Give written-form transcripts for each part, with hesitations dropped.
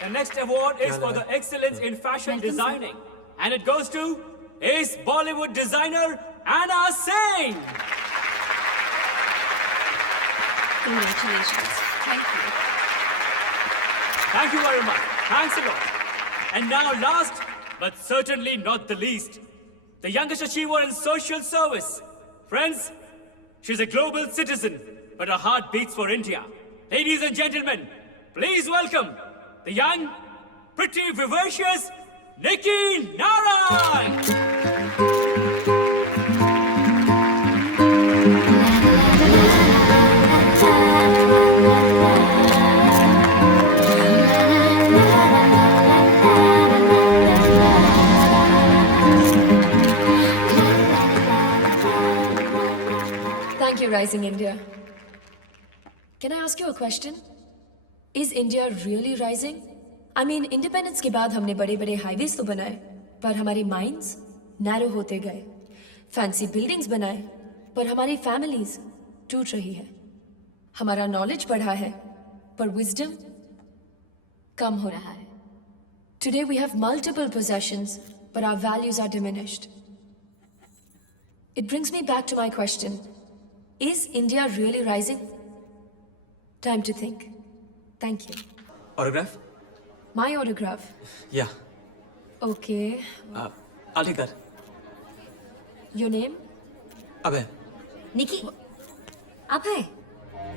The next award is for the excellence in fashion designing. And it goes to Ace Bollywood designer Anna Singh. Congratulations. Thank you. Thank you very much. Thanks a lot. And now last, but certainly not the least, the youngest achiever in social service. Friends, she's a global citizen, but her heart beats for India. Ladies and gentlemen, please welcome the young, pretty, vivacious Nikki Narayan! Thank you, Rising India. Can I ask you a question? Is India really rising? I mean, independence के बाद हमने बड़े-बड़े highways तो बनाए, पर हमारी minds narrow होते गए. Fancy buildings बनाए, पर हमारी families टूट रही है. हमारा knowledge बढ़ा है, पर wisdom कम हो रहा है. Today we have multiple possessions, but our values are diminished. It brings me back to my question. Is India really rising? Time to think. Thank you. Autograph? My autograph? Yeah. Okay. I'll take that. Your name? Abhay. निकी, आप है?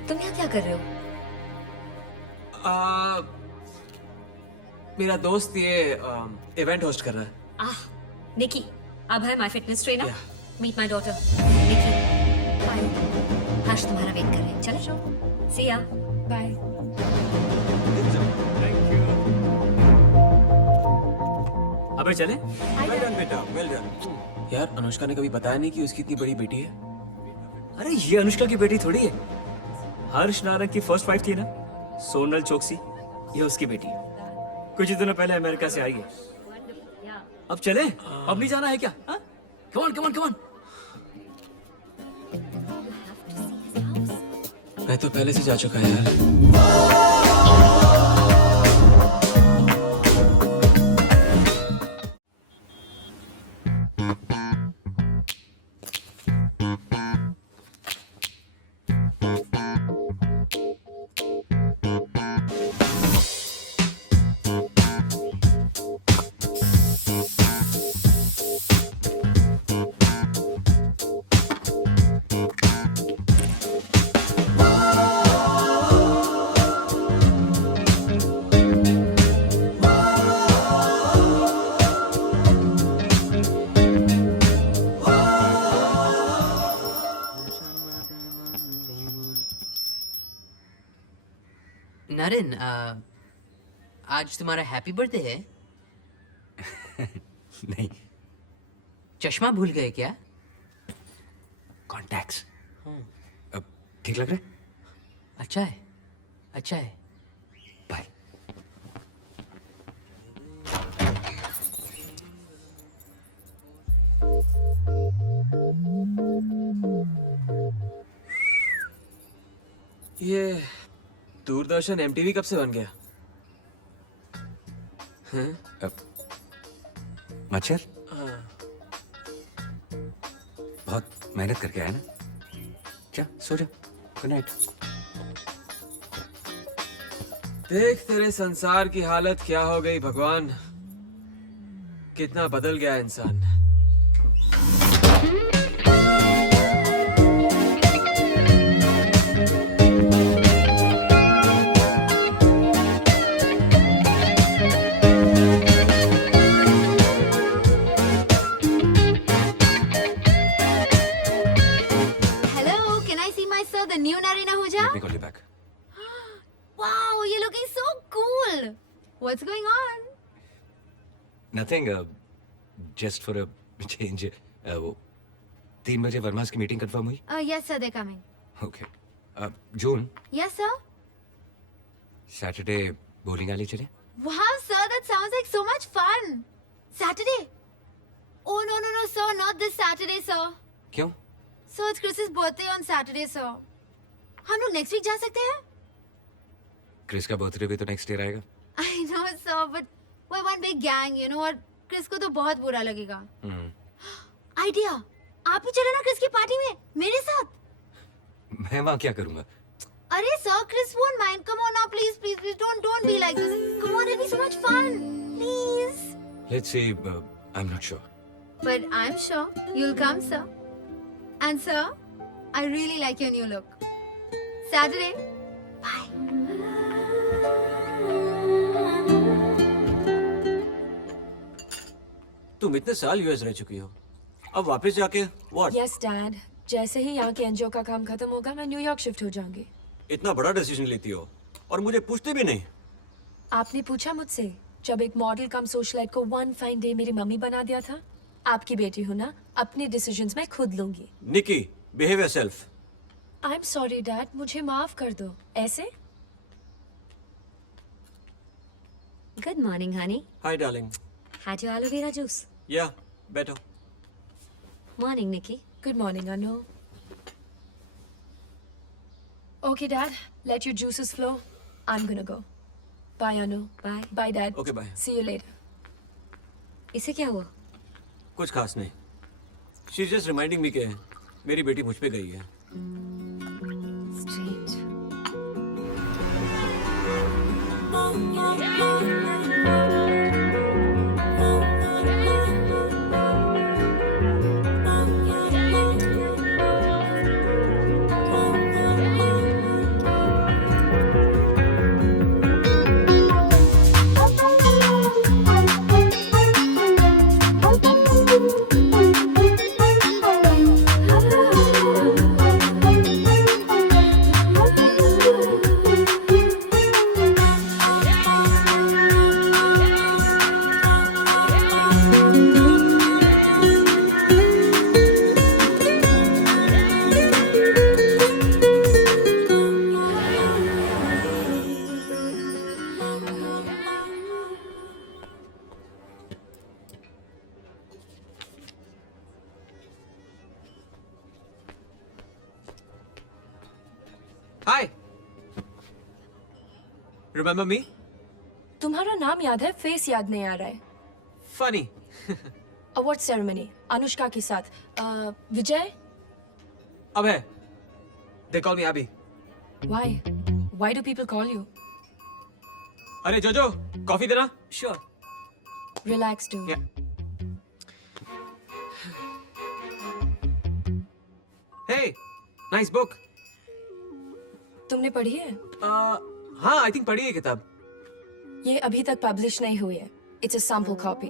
तुम यहाँ क्या कर रहे हो? मेरा दोस्त ये इवेंट होस्ट कर रहा है. निकी, अब है my fitness trainer. Yeah. Meet my daughter. Nikki, hi. Harsh तुम्हारा वेट कर रहे हैं. चलो. See ya. Bye. Thank you. अबे चले? वेल डन बेटा, वेल डन। यार अनुष्का ने कभी बताया नहीं कि उसकी इतनी बड़ी बेटी है। अरे ये अनुष्का की बेटी थोड़ी है. हर्ष नारंग की फर्स्ट वाइफ थी ना, सोनल चोकसी, ये उसकी बेटी है. कुछ ही दिनों पहले अमेरिका से आई है. अब चले? अब नहीं जाना है क्या? Come on come on come on. मैं तो पहले से जा चुका है यार। नरेन, आज तुम्हारा हैप्पी बर्थडे है? नहीं, चश्मा भूल गए क्या? कॉन्टैक्ट्स। अब ठीक लग रहा है? अच्छा है, अच्छा है. बाय। ये दूरदर्शन एमटीवी कब से बन गया? मच्छर बहुत मेहनत करके आया ना। जा सो जा, गुड नाइट। देख तेरे संसार की हालत क्या हो गई भगवान, कितना बदल गया इंसान। Let me call you back. Wow, you're looking so cool. What's going on? Nothing. Just for a change. वो 3 बजे वर्मास की मीटिंग कंफर्म हुई? Yes, sir, they're coming. Okay. जून Yes, sir. सैटरडे बowling alley चले? Wow, sir, that sounds like so much fun. Saturday? Oh, no, sir, not this Saturday, sir. क्यों? Sir, it's Chris's birthday on Saturday, sir. हम लोग next week जा सकते हैं? Chris का birthday भी तो नेक्स्ट ईयर आएगा। I know, but we're one big gang, you know, और क्रिस को तो बहुत बुरा लगेगा. आइडिया, आप ही चलो ना क्रिस की पार्टी में मेरे साथ. मैं वहाँ क्या करूँगा? अरे sir, Chris won't mind. Come on now, please, please, please, don't be like this. Come on, it'll be so much fun. Please. Let's see. I'm not sure. But I'm sure you'll come, sir. And sir, I really like your new look. Saturday. Bye. तुम इतने साल US रह चुकी हो, अब वापस जाके what? Yes dad, जैसे ही यहाँ के एनजीओ का काम खत्म होगा मैं न्यूयॉर्क शिफ्ट हो जाऊंगी. इतना बड़ा डिसीजन लेती हो और मुझे पूछते भी नहीं. आपने पूछा मुझसे जब एक मॉडल कम सोशलाइट को वन फाइन डे मेरी मम्मी बना दिया था. आपकी बेटी हो ना, अपने डिसीजंस मैं खुद लूंगी. Nikki, behave yourself. I am sorry dad, मुझे माफ कर दो. ऐसे? Good morning, honey. Hi darling. Had your aloe vera juice? या बैठो. Morning, Nikki. Good morning, Anu. Okay, Dad. Let your juices flow. I'm gonna go. Bye, Anu. Bye. Bye, Dad. Okay, bye. See you later. इसे क्या हुआ? कुछ खास नहीं. She is just reminding me के मेरी बेटी मुझ पे गई है. Strange. हाय. Remember me? तुम्हारा नाम याद है, फेस याद नहीं आ रहा है. फनी. अवार्ड सेरेमनी अनुष्का के साथ. विजय. अब है. दे कॉल मी अभी. Why do people call you? अरे जोजो, कॉफी देना. Sure. Relax, dude. Yeah. Hey, nice book. तुमने पढ़ी है? हाँ, आई थिंक पढ़ी है किताब. ये अभी तक पब्लिश नहीं हुई है. It's a sample copy.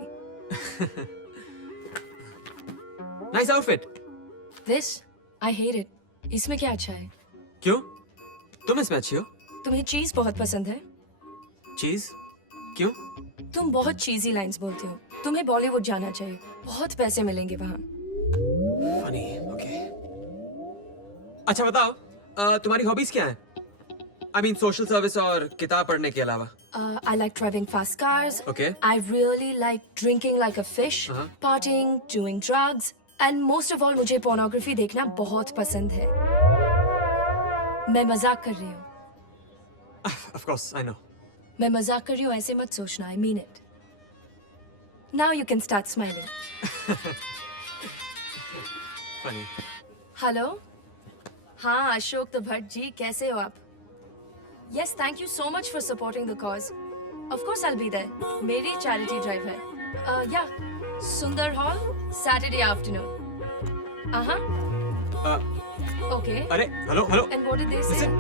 Nice outfit. This? I hate it. इसमें क्या अच्छा है? क्यों? तुम इसमें अच्छी हो. तुम्हें चीज बहुत पसंद है? चीज? क्यों? तुम बहुत चीजी लाइंस बोलते हो. तुम्हें बॉलीवुड जाना चाहिए. बहुत पैसे मिलेंगे वहाँ. फनी. ओके. अच्छा बताओ, तुम्हारी हॉबीज क्या हैं? आई मीन सोशल सर्विस और किताब पढ़ने के अलावा. I like driving fast cars. Okay. I really like drinking like a fish, partying, doing drugs, and most of all मुझे pornography देखना बहुत पसंद है. मैं मजाक कर रही हूँ. Of course, I know. मैं मजाक कर रही हूँ, ऐसे मत सोचना. I mean it. Now you can start smiling. Funny. Hello. हाँ, अशोक तो भट्ट जी, कैसे हो आप? Yes, thank you so much for supporting the cause. Of course I'll be there. मेरी charity drive है. Yeah, Sundar Hall, Saturday afternoon. Okay. अरे, hello, hello. And what did they say? Listen.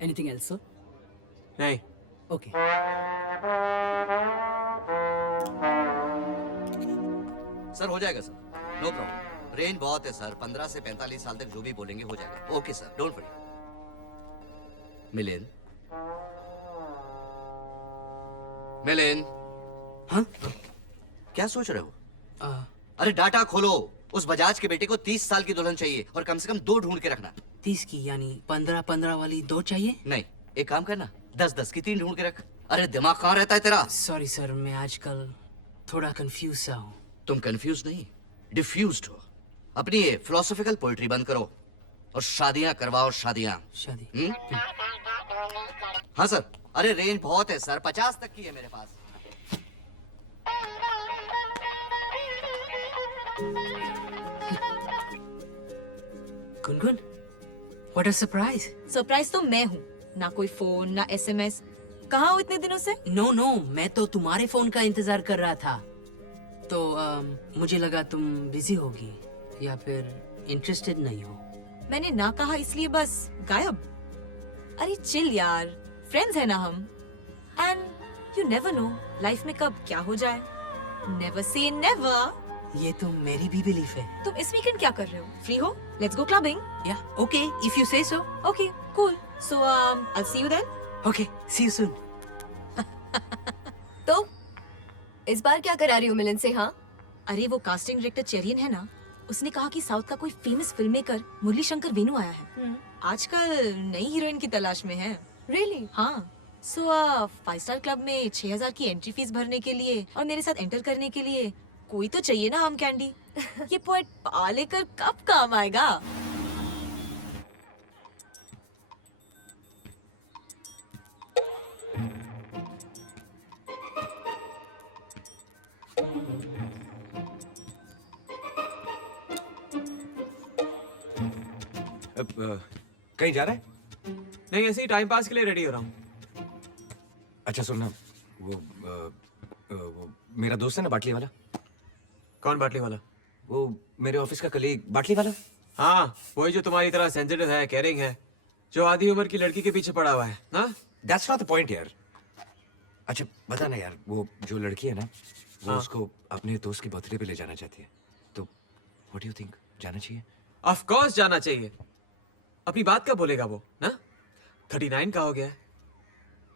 Anything else, sir? नहीं. Okay. Sir हो जाएगा sir, no problem. Range बहुत है sir, 15 से 45 साल तक जो भी बोलेंगे हो जाएगा. Okay sir, don't worry. Milind, Milind. हाँ? क्या सोच रहे हो? अरे डाटा खोलो. उस बजाज के बेटे को 30 साल की दुल्हन चाहिए और कम से कम 2 ढूंढ के रखना. 30 की यानी 15 वाली 2 चाहिए? नहीं, एक काम करना, 10 की 3 ढूंढ के रख. अरे दिमाग कहाँ रहता है तेरा? सॉरी सर, मैं आजकल थोड़ा कंफ्यूज सा हूँ. तुम कंफ्यूज नहीं, डिफ्यूज्ड हो. अपनी ये फिलोसॉफिकल पोएट्री बंद करो और शादियां करवाओ. शादियां. शादी. हम्म? हाँ सर, अरे रेंज बहुत है सर, 50 तक की है मेरे पास। Gungun, what a surprise. Surprise तो मैं हूँ, ना कोई फोन ना एसएमएस। कहाँ हो इतने दिनों से? नो नो, मैं तो तुम्हारे फोन का इंतजार कर रहा था, तो मुझे लगा तुम बिजी होगी या फिर इंटरेस्टेड नहीं हो। मैंने ना कहा इसलिए बस गायब। अरे चिल यार, फ्रेंड्स है ना हम। And you never know life में कब क्या हो जाए। Never say never. ये तो मेरी भी बिलीफ है। तुम इस वीकेंड क्या कर रहे हो? फ्री हो? Let's go clubbing. या okay, if you say so. Okay cool, so I see you then. Okay, see you soon. तो इस बार क्या करा रही हो मिलन से? हाँ, अरे वो कास्टिंग डायरेक्टर चेरियन है ना, उसने कहा कि साउथ का कोई फेमस फिल्म मेकर मुरली शंकर वेणु आया है। आजकल नई हीरोइन की तलाश में है। रियली? हाँ, सो 5 स्टार क्लब में 6000 की एंट्री फीस भरने के लिए और मेरे साथ एंटर करने के लिए कोई तो चाहिए ना हम कैंडी। ये पोएट पा लेकर कब काम आएगा? कहीं जा रहा है? नहीं, ऐसे ही टाइम पास के लिए रेडी हो रहा हूँ। अच्छा सुनना, वो मेरा दोस्त है ना बाटली वाला, कौन बाटली वाला? वो मेरे ऑफिस का कलीग बाटली वाला। हाँ, वही जो तुम्हारी तरह सेंसिटिव है, केयरिंग है, जो आधी उम्र की लड़की के पीछे पड़ा हुआ है ना? दैट्स नॉट द पॉइंट यार। अच्छा बता ना यार, वो जो लड़की है ना, वो हाँ। उसको अपने दोस्त की बर्थडे पे ले जाना चाहती है, तो व्हाट डू यू थिंक, जाना चाहिए? ऑफ कोर्स जाना चाहिए। अपनी बात कब बोलेगा वो ना? 39 का हो गया है,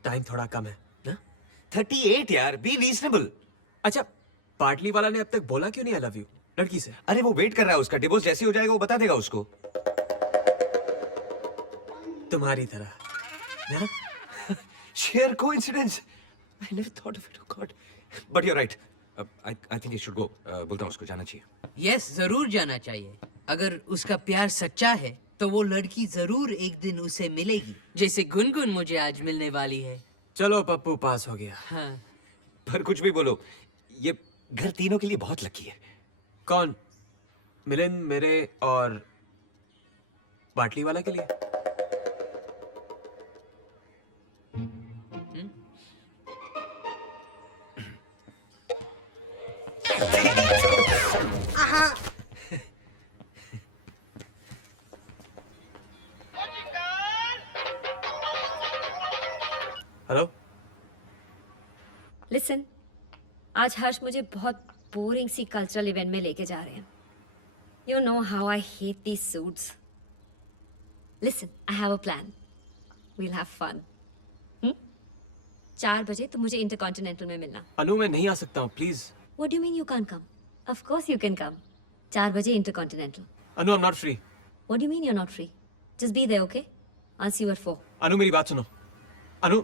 टाइम थोड़ा कम है ना? 38 यार, बी रीजनेबल। अच्छा, बाटली वाला ने अब तक बोला क्यों नहीं आई लव यू लड़की से? अरे वो वेट कर रहा है, उसका डिवोर्स जैसे ही हो जाएगा वो बता देगा उसको। तुम्हारी तरह ना? Sheer coincidence, I never thought of it, God. But you are right, I think you should go. बोलता हूँ उसको जाना चाहिए। यस, जरूर जाना चाहिए। अगर उसका प्यार सच्चा है तो वो लड़की जरूर एक दिन उसे मिलेगी, जैसे गुनगुन मुझे आज मिलने वाली है। चलो पप्पू, पास हो गया। हाँ। पर कुछ भी बोलो, ये घर तीनों के लिए बहुत लकी है। कौन? मिलन, मेरे और बाटली वाला के लिए? हेलो। लिसन, आज हर्ष मुझे बहुत बोरिंग सी कल्चरल इवेंट में लेके जा रहे हैं। You know how I hate these suits. Listen, I have a plan. We'll have fun. 4 बजे तुम मुझे इंटरकॉन्टिनेंटल में मिलना। अनु, मैं नहीं आ सकता हूँ, please. What do you mean you can come? Of course you can come. 4 बजे Intercontinental. Anu, I am not free. What do you mean you are not free? Just be there, okay? I see you at 4। Anu, मेरी बात सुनो। Anu,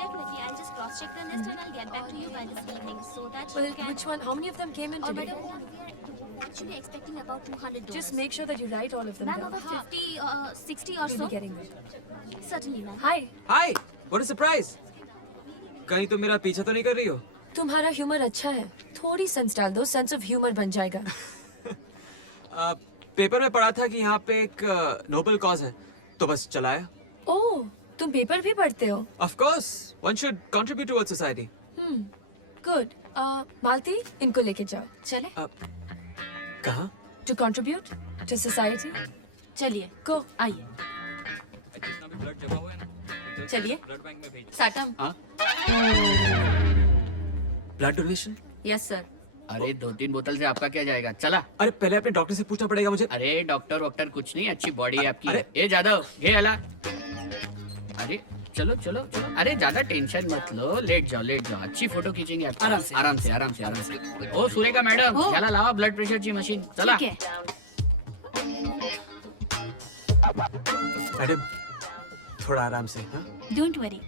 Definitely, I'll just cross-check the list and I'll get back to you by this evening so that Well, you can... which one? How many of them came in Or today? madam, we are actually expecting about $200. Just make sure that you write all of them Ma'am, down. about 50, 60 or We'll so. be getting them. Certainly, ma'am. Hi, hi, what a surprise. कहीं तुम मेरा पीछा तो नहीं कर रही हो? तुम्हारा ह्यूमर अच्छा है, थोड़ी सेंस डाल दो, सेंस ऑफ ह्यूमर बन जाएगा। पेपर में पढ़ा था कि यहाँ पे एक नोबल कॉज है, तो बस चलाया। ओह, तुम पेपर भी पढ़ते हो? Of course, one should contribute towards society. Good. Malti, इनको लेके जाओ। चले? कहाँ? To contribute to society. चलिए, गो। आइए। चलिए, Satam. Blood donation? Yes sir. अरे 2-3 बोतल से आपका क्या जाएगा, चला। अरे पहले अपने डॉक्टर से पूछना पड़ेगा मुझे। अरे डॉक्टर वॉक्टर कुछ नहीं, अच्छी बॉडी है आपकी। अरे- ये जादव, ये हला। अरे चलो चलो चलो, अरे ज्यादा टेंशन मत लो, लेट जाओ, अच्छी फोटो खींचेंगे आपकी। आराम से। आराम से। ओ सुरेखा मैडम, याला लावा ब्लड प्रेशरची मशीन, चला। ठीक है। मैडम, थोड़ा आराम से। हाँ? Don't worry.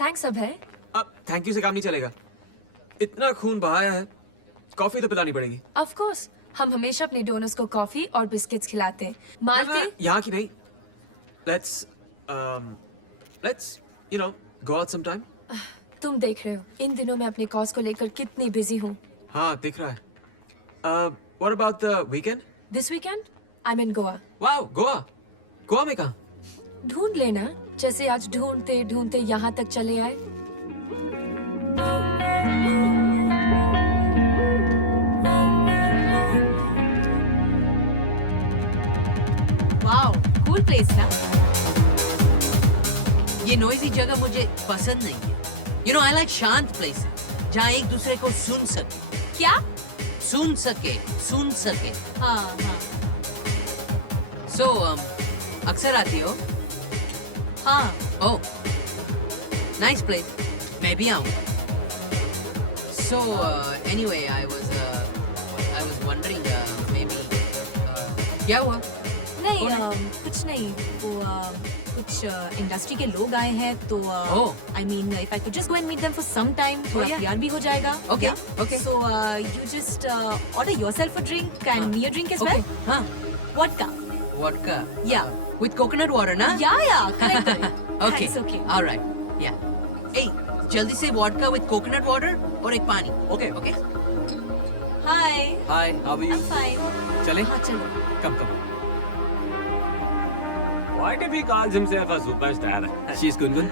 थैंक्स अभय। अब थैंक यू से काम नहीं चलेगा। इतना खून बहाया है, कॉफी तो पिलानी पड़ेगी। ऑफ कोर्स, हम हमेशा अपने डोनर्स को कॉफी और बिस्किट्स खिलाते हैं। मालती, यहाँ की नहीं। Let's you know go out sometime. तुम देख रहे हो इन दिनों मैं अपने कॉज को लेकर कितनी बिजी हूँ। हाँ दिख रहा है। What about the weekend? This weekend I am in Goa. Wow, Goa. Goa में कहाँ? ढूंढ लेना, जैसे आज ढूंढते ढूंढते यहाँ तक चले आए। वाओ, कूल प्लेस ना। ये नॉइजी जगह मुझे पसंद नहीं है। You know, I like शांत प्लेस जहाँ एक दूसरे को सुन सके। क्या? सुन सके। हाँ हाँ So, अक्सर आती हो? हाँ। Oh, nice place. मैं भी आऊँ। So, anyway, I was wondering, maybe, क्या हुआ? नहीं कुछ नहीं, वो कुछ इंडस्ट्री के लोग आए हैं तो I mean if I could just go and meet them for some time, थोड़ा yeah. प्यार भी हो जाएगा। Okay, okay. So you just order yourself a drink and me a drink as well. Okay, हाँ, vodka. vodka. Yeah. With coconut water, ना? या correct. Okay. Thanks, okay. All right. Yeah. Hey, जल्दी से vodka with coconut water और एक पानी. Okay. Okay. Hi. Hi, how are I you? Am fine. चलें? हाँ चलो। Come. Why did he call himself a superstar? She's Gungun.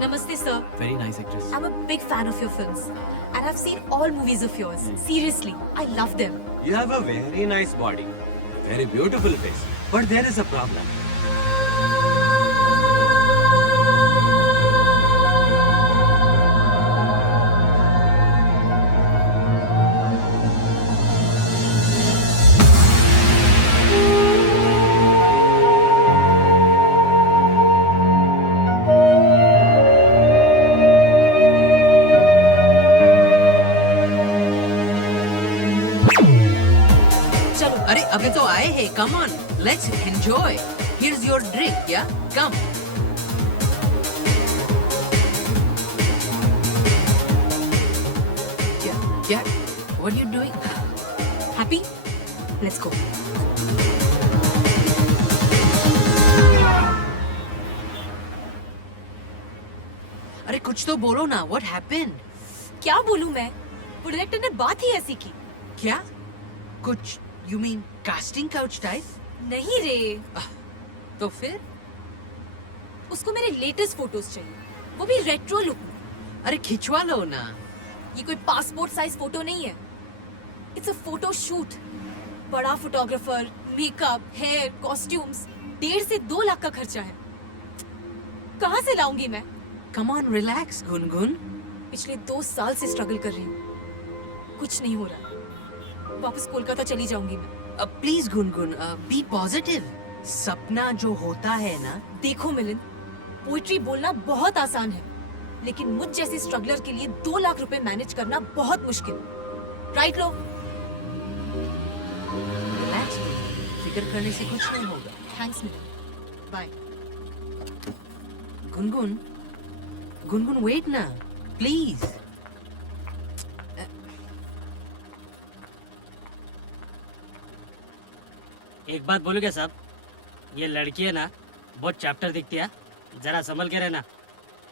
नमस्ते sir. Very nice actress. I'm a big fan of your films and I've seen all movies of yours. Seriously, I love them. You have a very nice body, very beautiful face, but there is a problem. अरे अभी तो आए हैं. Come on, let's enjoy. Here's your drink. Yeah, come. Yeah. What are you doing? Happy? Let's go. अरे कुछ तो बोलो ना. What happened? क्या बोलूं मैं? वो डायरेक्टर ने बात ही ऐसी की। क्या? कुछ you mean casting couch type? नहीं रे, तो फिर? उसको मेरे लेटेस्ट फोटोज चाहिए, वो भी रेट्रो लुक में। अरे खिंचवा लो ना. ये कोई पासपोर्ट साइज फोटो नहीं है। It's a photo shoot. बड़ा फोटोग्राफर, मेकअप, हेयर, कॉस्ट्यूम्स, 1.5 से 2 लाख का खर्चा है। कहाँ से लाऊंगी मैं? Come on, relax, Gungun. पिछले 2 साल से स्ट्रगल कर रही हूँ, कुछ नहीं हो रहा। वापस कोलकाता चली जाऊंगी मैं। Please Gungun, be positive. सपना जो होता है ना. देखो मिलिंद, पोइट्री बोलना बहुत आसान है, लेकिन मुझ जैसे स्ट्रगलर के लिए 2 लाख रुपए मैनेज करना बहुत मुश्किल। राइट लो। रिलैक्स, फिक्र करने से कुछ नहीं होगा. Thanks Milind, bye. Gungun, Gungun wait ना, प्लीज. एक बात बोलूं क्या साहब, ये लड़की है ना बहुत चैप्टर दिखती है, जरा संभल के रहना।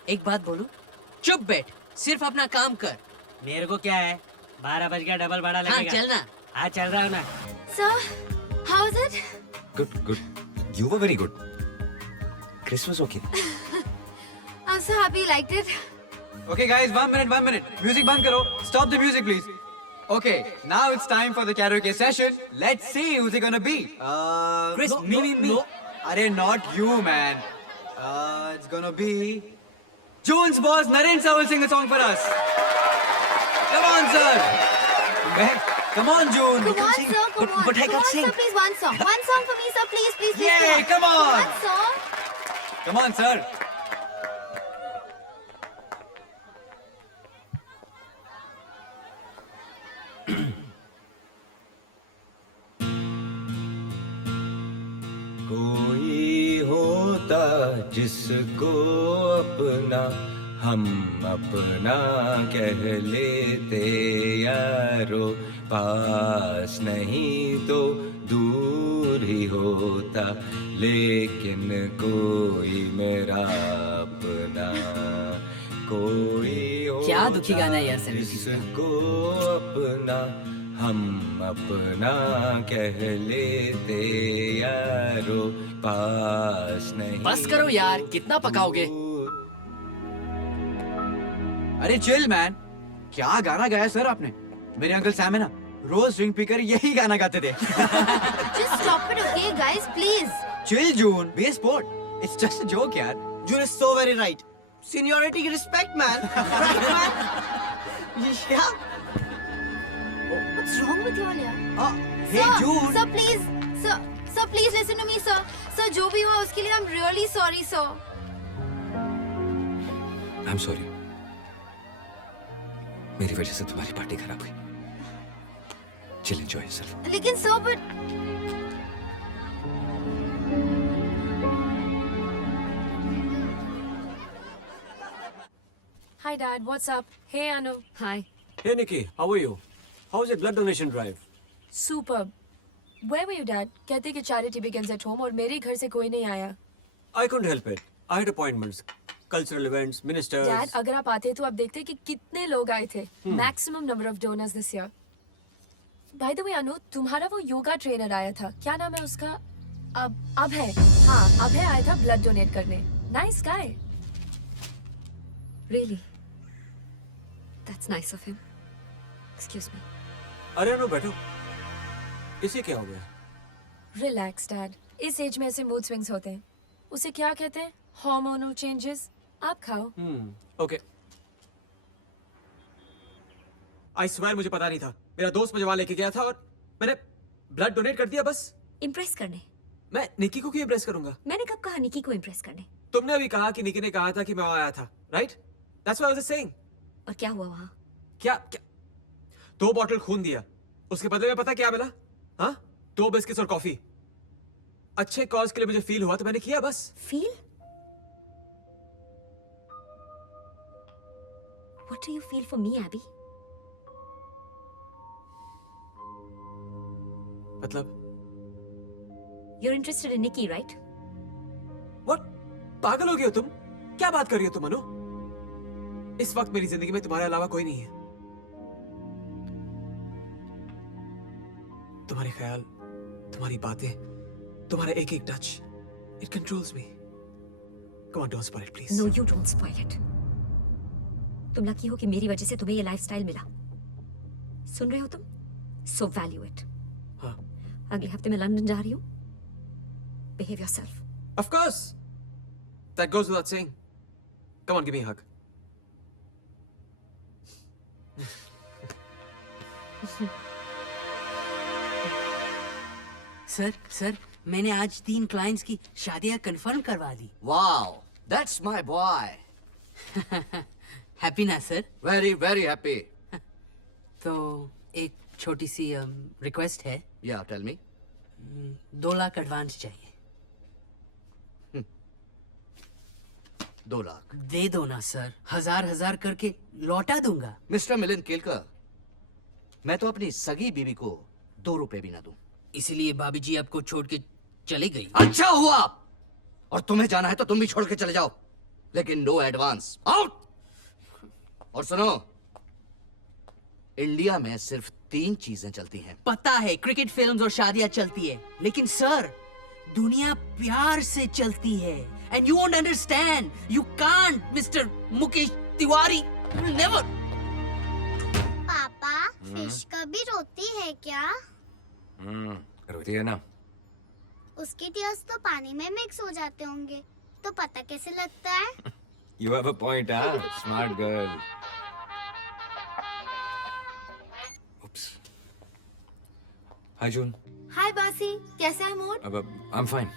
एक बात बोलूं? चुप बैठ, सिर्फ अपना काम कर. मेरे को क्या है, 12 बज गया, डबल भाड़ा हाँ लगेगा। चल ना. हाँ चल रहा हूँ ना। Sir, how is it? Good. You were very good. Chris was okay. I'm so happy you liked it. Okay, guys, 1 minute. Music band karo. Stop the music, please. Okay, now it's time for the karaoke session. Let's see who's it gonna be. Chris, me. Arey, not you, man. It's gonna be June's boss, Naren sir will sing a song for us. Come on, sir. Come on, June. Come on, sir, come on. but I Come can't on, sing. sir, please, one song. One song for me, sir, please. Yay, come on. One song. Come on, sir. कोई होता जिसको अपना हम अपना कह लेते यारो, पास नहीं तो दूर ही होता, लेकिन कोई मेरा अपना, कोई क्या दुखी गाना है यार, जिसको अपना हम अपना कह लेते यारो, पास नहीं। बस करो यार, कितना पकाओगे? अरे चिल मैन, क्या गाना गाया सर आपने? मेरे अंकल सैम है ना, रोज ड्रिंक पीकर यही गाना गाते थे। Just stop it, okay, guys, please. Chill June, be a sport. It's just a joke यार. June is so very right. Seniority की respect man. Right man? Yeah. What's wrong with y'all, yeah? Hey June. Sir, please. Sir, please listen to me, sir. Sir, जो भी हुआ उसके लिए I'm really sorry, sir. I'm sorry. मेरी वजह से तुम्हारी पार्टी खराब हुई। Chill, enjoy yourself. लेकिन sir, but Hi, Dad. What's up? Hey, Anu. Hi. Hey Nikki, how are you? How's your blood donation drive? Superb. Where were you, Dad? कहते कि charity begins at home और मेरे घर से कोई नहीं आया. I couldn't help it. I had appointments, cultural events, ministers. Dad, अगर आप आते तो आप देखते कि कितने लोग आए थे. Maximum number of donors this year. By the way, Anu, तुम्हारा वो योगा ट्रेनर आया था. क्या नाम है उसका? अभय. हाँ, अभय आया था blood donate करने. Nice guy. Really? That's nice of him. Excuse me. अरे नो बैठो। इसे क्या हो गया? Relax, Dad. इस एज में ऐसे मूड स्विंग्स होते हैं. उसे क्या कहते हैं? Hormonal changes. आप खाओ. ओके। I swear मुझे पता नहीं था। मेरा दोस्त मुझे वहां लेके गया था और मैंने ब्लड डोनेट कर दिया बस। Impress करने. मैं निकी को क्यों इम्प्रेस करूंगा? मैंने कब कहा निकी को impress करने? तुमने अभी कहा कि निकी ने कहा था कि मैं वहां आया था, right? That's what I was saying. और क्या हुआ वहाँ? क्या 2 बॉटल खून दिया, उसके बदले में पता क्या मिला? हाँ, 2 बिस्किट्स और कॉफी। अच्छे कॉज के लिए मुझे फील हुआ तो मैंने किया बस। Feel? What do you feel for me, Abby? मतलब You're interested in Nikki, right? What? पागल हो गए हो तुम? क्या बात कर रही हो तुम अनु? इस वक्त मेरी जिंदगी में तुम्हारे अलावा कोई नहीं है। तुम्हारे ख्याल, तुम्हारी बातें, तुम्हारा एक एक touch, it controls me. Come on, don't spoil it, please. No, you don't spoil it. तुम लकी हो कि मेरी वजह से तुम्हें ये लाइफस्टाइल मिला. सुन रहे हो तुम? So value it. हाँ. अगले हफ्ते मैं लंदन जा रही हूँ. Behave yourself. Of course. That goes without saying. Come on, give me a hug. Sir, मैंने आज 3 क्लाइंट्स की शादियां कंफर्म करवा दी. Wow, that's my boy. Happy ना सर? Very, very happy. तो एक छोटी सी रिक्वेस्ट है. Yeah, tell me. 2 lakh advance चाहिए. 2 लाख. दे दो ना सर, 1000 करके लौटा दूंगा. मिस्टर मिलिंद केलकर, मैं तो अपनी सगी बीवी को 2 रुपए भी ना दूं. इसीलिए भाभी जी आपको छोड़ के चली गई. अच्छा हुआ. और तुम्हें जाना है तो तुम भी छोड़ के चले जाओ, लेकिन नो एडवांस. आउट. और सुनो, इंडिया में सिर्फ 3 चीजें चलती हैं. पता है क्रिकेट, फिल्म्स और शादियां चलती है, लेकिन सर दुनिया प्यार से चलती है. And you won't understand. You can't mister Mukesh Tiwari. Never. पापा, फिश कभी रोती है क्या? रोती है ना. उसके टीयर्स तो पानी में मिक्स हो जाते होंगे, तो पता कैसे लगता है? You have a point, huh? Smart girl. Oops. Hi, June. Hi, Basi. कैसा है mood? I'm fine.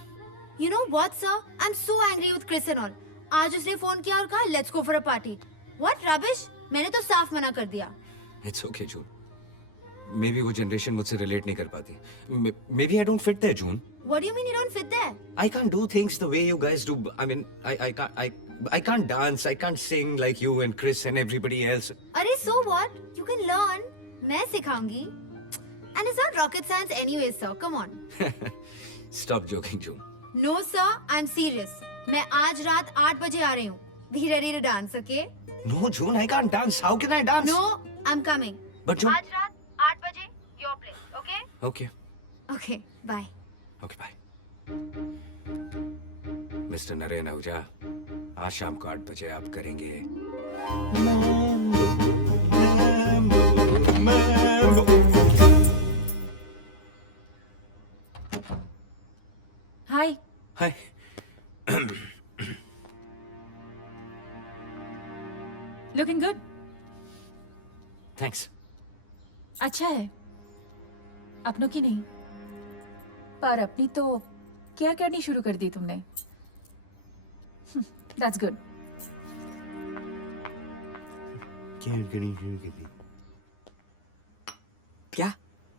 You know what, sir? I'm so angry with Chris and all. आज उसने फोन किया और कहा let's go for a party. What rubbish? मैंने तो साफ मना कर दिया. It's okay, June. Maybe वो generation मुझसे relate नहीं कर पाती. Maybe I don't fit there, June. What do you mean you don't fit there? I can't do things the way you guys do. I mean, I can't. I can't dance, I can't sing like you and Chris and everybody else. अरे so what? You can learn. मैं सिखाऊंगी. And it's not rocket science anyway, sir. Come on. Stop joking, June. No, sir. I'm serious. मैं आज रात 8 बजे आ रही हूँ. Be ready to dance, okay? No, June, I can't dance. How can I dance? No, I'm coming. But June... आज रात 8 बजे, your place, okay? Okay. Okay, bye. Okay, bye. Mr. Naren Ahuja, आज शाम को 8 बजे आप करेंगे hi. Hi. Looking good. Thanks. अच्छा है. अपनों की नहीं, पर अपनी तो केयर करनी शुरू कर दी तुमने. That's good. क्या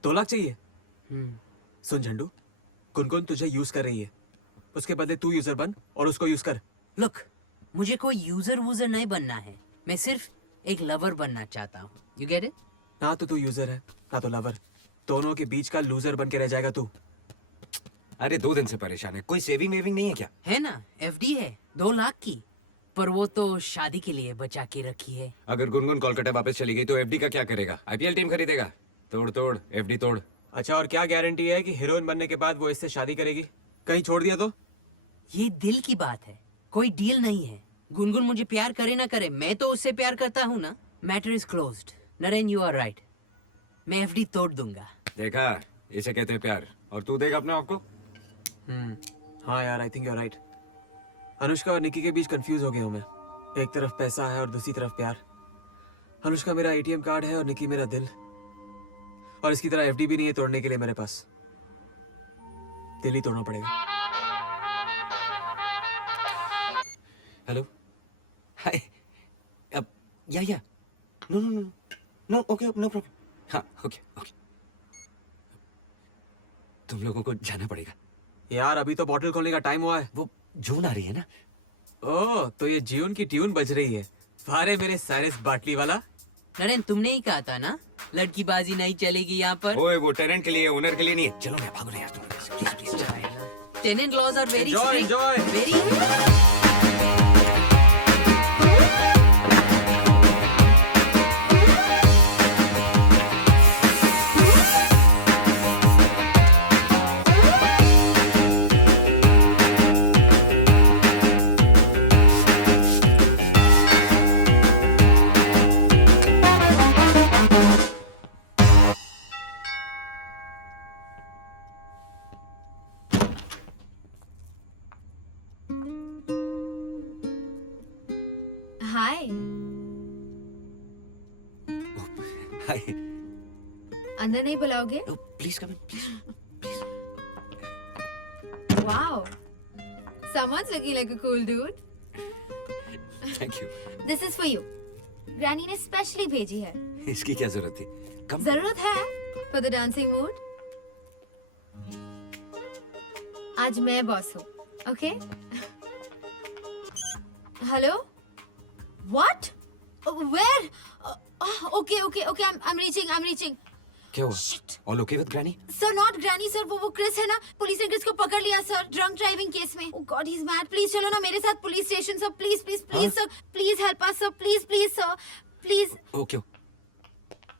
2 लाख चाहिए? सुन झंडू, गुनगुन तुझे यूज कर रही है. उसके बदले तू यूजर बन और उसको यूज कर. लुक, मुझे कोई यूजर वूजर नहीं बनना है. मैं सिर्फ एक लवर बनना चाहता हूँ. You get it? ना तो तू यूजर है ना तो लवर. दोनों के बीच का लूजर बन के रह जाएगा तू. अरे 2 दिन से परेशान है. कोई सेविंग वेविंग नहीं है क्या? है ना, एफडी है 2 लाख की, पर वो तो शादी के लिए बचा के रखी है. अगर गुनगुन कोलकाता वापस चली गई तो एफडी का क्या करेगा? आईपीएल टीम खरीदेगा. तोड़ तोड़ एफडी तोड़. अच्छा, और क्या गारंटी है कि हीरोइन बनने के बाद वो इससे शादी करेगी? कहीं छोड़ दिया तो? ये दिल की बात है, कोई डील नहीं है. गुनगुन मुझे प्यार करे ना करे, मैं तो उससे प्यार करता हूँ ना. Matter is closed. Naren, you are right. मैं एफडी तोड़ दूंगा. देखा, इसे कहते हैं प्यार. और तू देगा अपने आप को. हाँ यार, I think you are right. Anushka और निकी के बीच कंफ्यूज हो गया हूँ मैं. एक तरफ पैसा है और दूसरी तरफ प्यार. अनुष्का मेरा एटीएम कार्ड है और निकी मेरा दिल. और इसकी तरह एफडी भी नहीं है तोड़ने के लिए मेरे पास. दिल ही तोड़ना पड़ेगा. हेलो. हाय. अब या नो ओके, नो प्रॉब्लम. हाँ, ओके. तुम लोगों को जाना पड़ेगा. यार, अभी तो बॉटल खोलने का टाइम हुआ है. वो जून आ रही है ना. ओह, तो ये जून की ट्यून बज रही है. वारे मेरे साइरस बाटली वाला. नरेन, तुमने ही कहा था ना, लड़कीबाजी नहीं चलेगी यहाँ पर. ओए, वो टेनेंट के लिए, ओनर के लिए नहीं है. चलो ना, भागो ना यार तुम. Please. Tenant laws are very Enjoy, enjoy. Very. Hi. Hi. अंदर नहीं बुलाओगे? Please come in, please. Wow. Someone's looking like a cool dude. Thank you. This is for you. Granny ने स्पेशली भेजी है. इसकी क्या जरूरत थी? कम. जरूरत है for the dancing mood. आज मैं बॉस हूँ, okay? Hello? What? Where? Okay. I'm reaching. क्या हुआ? All okay with Granny? Sir, not Granny, sir. वो क्रिस है ना, पुलिस ने क्रिस को पकड़ लिया सर, ड्रंक ड्राइविंग केस में. Oh God, he's mad. Please चलो ना मेरे साथ police station sir. Please sir, please help us sir. Please sir, please. Okay.